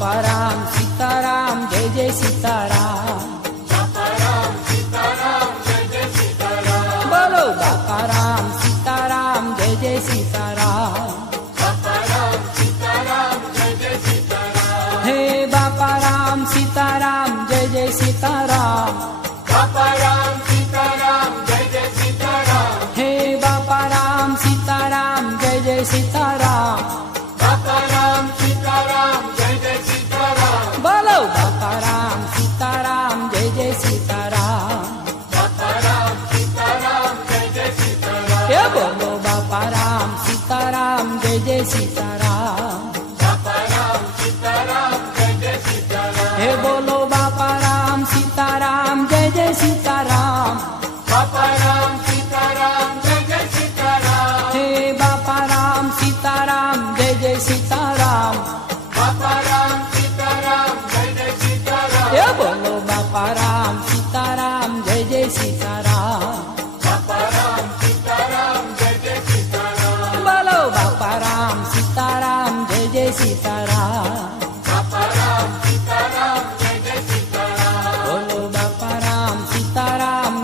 બાપા રામ સીતારામ જય જય સીતારામ. બોલો બાપા રામ સીતારામ જય જય સીતારામ. હે બાપા રામ સીતારામ જય જય સીતારામ. હે બાપા રામ સીતારામ જય જય સીતારામ. બોલો બાપા રામ સીતારામ જય જય સીતારામ. હે બોલો બાપા રામ સીતારામ જય જય સીતારામ. હે બોલો બાપા રામ સીતારામ જય જય સીતારામ. હે બાપા રામ સીતારામ જય જય સીતારામ. હે બોલો બાપા રામ સીતારામ જય જય સીતારામ.